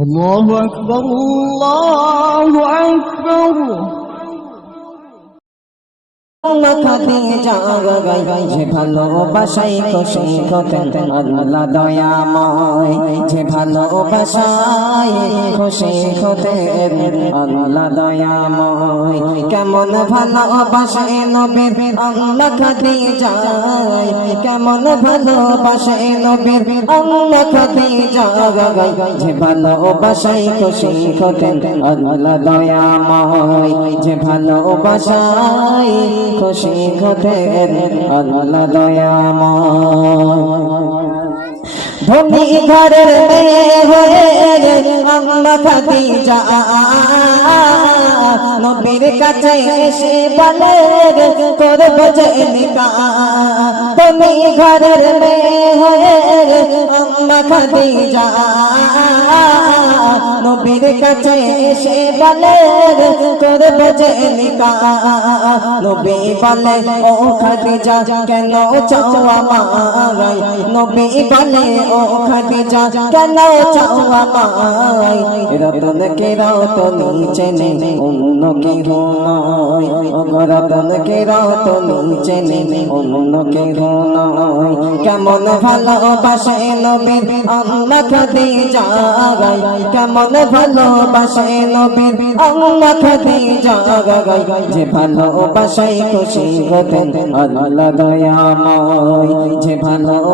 الله أكبر الله أكبر. খাতে জাগাই যে ভালোবাসাই খুশি হতেন আল্লাহ দয়াময়। যে ভালোবাসাই খুশি হতেন আল্লাহ দয়াময়। কেমন ভালোবাসে নবীর আল্লাহ খাতে যায় কেমন ভালোবাসে নবীর আল্লাহ খাতে জাগাই যে ভালোবাসাই খুশি হতেন আল্লাহ দয়াময়। যে ভালোবাসাই খুশি হতেন আল্লাহ দয়াময়। ধনী ঘরের মেয়ে হয়ে আম্মা খাদিজা। নবীর কাছে এসে বলে, করব যে নিকা। ধনী ঘরের মেয়ে হয়ে আম্মা খাদিজা। নবীর কাছে এসে বলে, করব যে নিকা। নবী বলে, ও খাদিজা, কেন চাও আমায়? নবী বলে, ও খাদিজা কেন চাও আমায়। রতন কে রতন চেনে অন্য কি নয় ও রতন কে রতন চেনে অন্য কি নয় কেমন ভালোবাসে নবীর আম্মা খাদিজা কেমন ভালোবাসে নবীর আম্মা খাদিজা যে ভালোবাসাই খুশি হতেন আল্লাহ দয়াময়।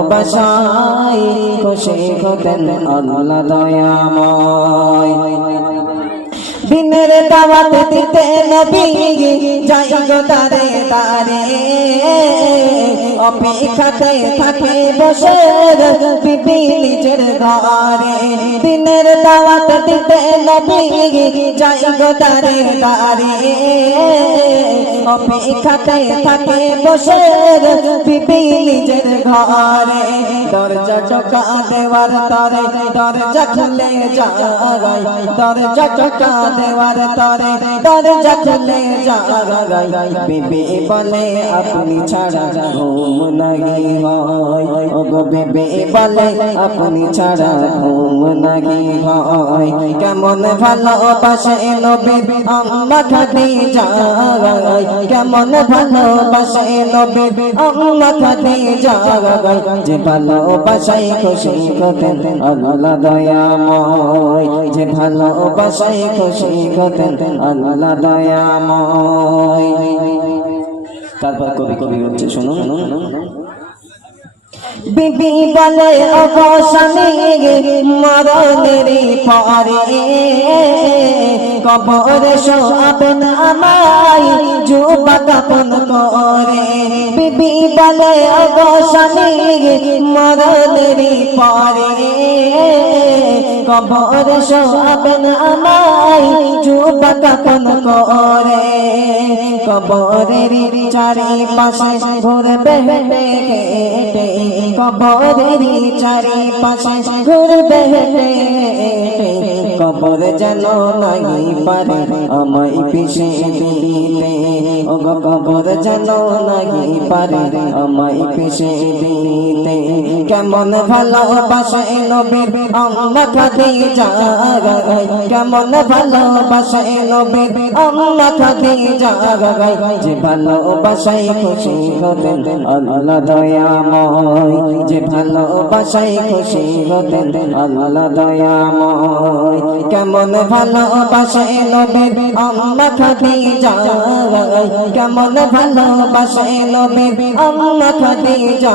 যে ভালোবাসাই খুশি হতেন আল্লাহ দয়াময়। দিনের দাওয়াত দিতে নবী যাই গো তারে তারে। অপেক্ষাতে থাকে বসে বিবি নিজের ঘরে। দিনের দাওয়াত দিতে নবী যাই গো তারে তারে। অপেক্ষাতে থাকে, বসে বিবি নিজের ঘরে। দরজা চকা দেওয়ার তরে, দরজা খুলে যায় দরজা চকা দেওয়ার তরে, দরজা খুলে যায় বিবি বলে, আপনি ছাড়া ঘুম নাহি হয়। বিবি বলে, আপনি ছাড়া ঘুম নাহি হয়। কেমন ভালোবাসে নবী আম্মা খাদিজা কেমন ভালোবাসে নবী? আম্মা খাদিজা যে ভালোবাসাই খুশি হতেন আল্লাহ দয়াময় যে ভালোবাসাই খুশি হতেন আল্লাহ দয়াময়। তারপর কবি কবি হচ্ছে, শুনুন। বিবি বলে, অবসানে মরণের পরে কবর শোভন আমায় যুবা কাপন করে। বিবি বলে অবসানে মরণের পরে কবর শোভন আমায় যুবা কাপন করে। কবরের চারি পাশে হেঁটে হেঁটে, কবরের চারি পাশে হেঁটে হেঁটে কবর যেন নাই পারে, আমায় পিছে দিতে। ও কবর যেন নাই পারে, আমায় পিছে দিতে। কেমন ভালোবাসে নবীর আম্মা খাদিজা কেমন ভালোবাসে নবীর আম্মা খাদিজা যে ভালোবাসাই খুশি হতেন আল্লাহ দয়াময়। যে ভালোবাসাই খুশি হতেন আল্লাহ দয়াময়। কেমন ভালোবাসে নবীর আম্মা খাদিজা কেমন ভালোবাসে নবীর আম্মা খাদিজা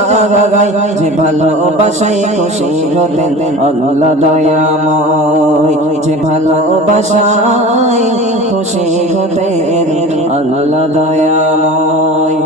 যে ভালোবাসাই খুশি হতেন আল্লাহ দয়াময়। যে ভালোবাসাই খুশি হতেন আল্লাহ দয়াময়।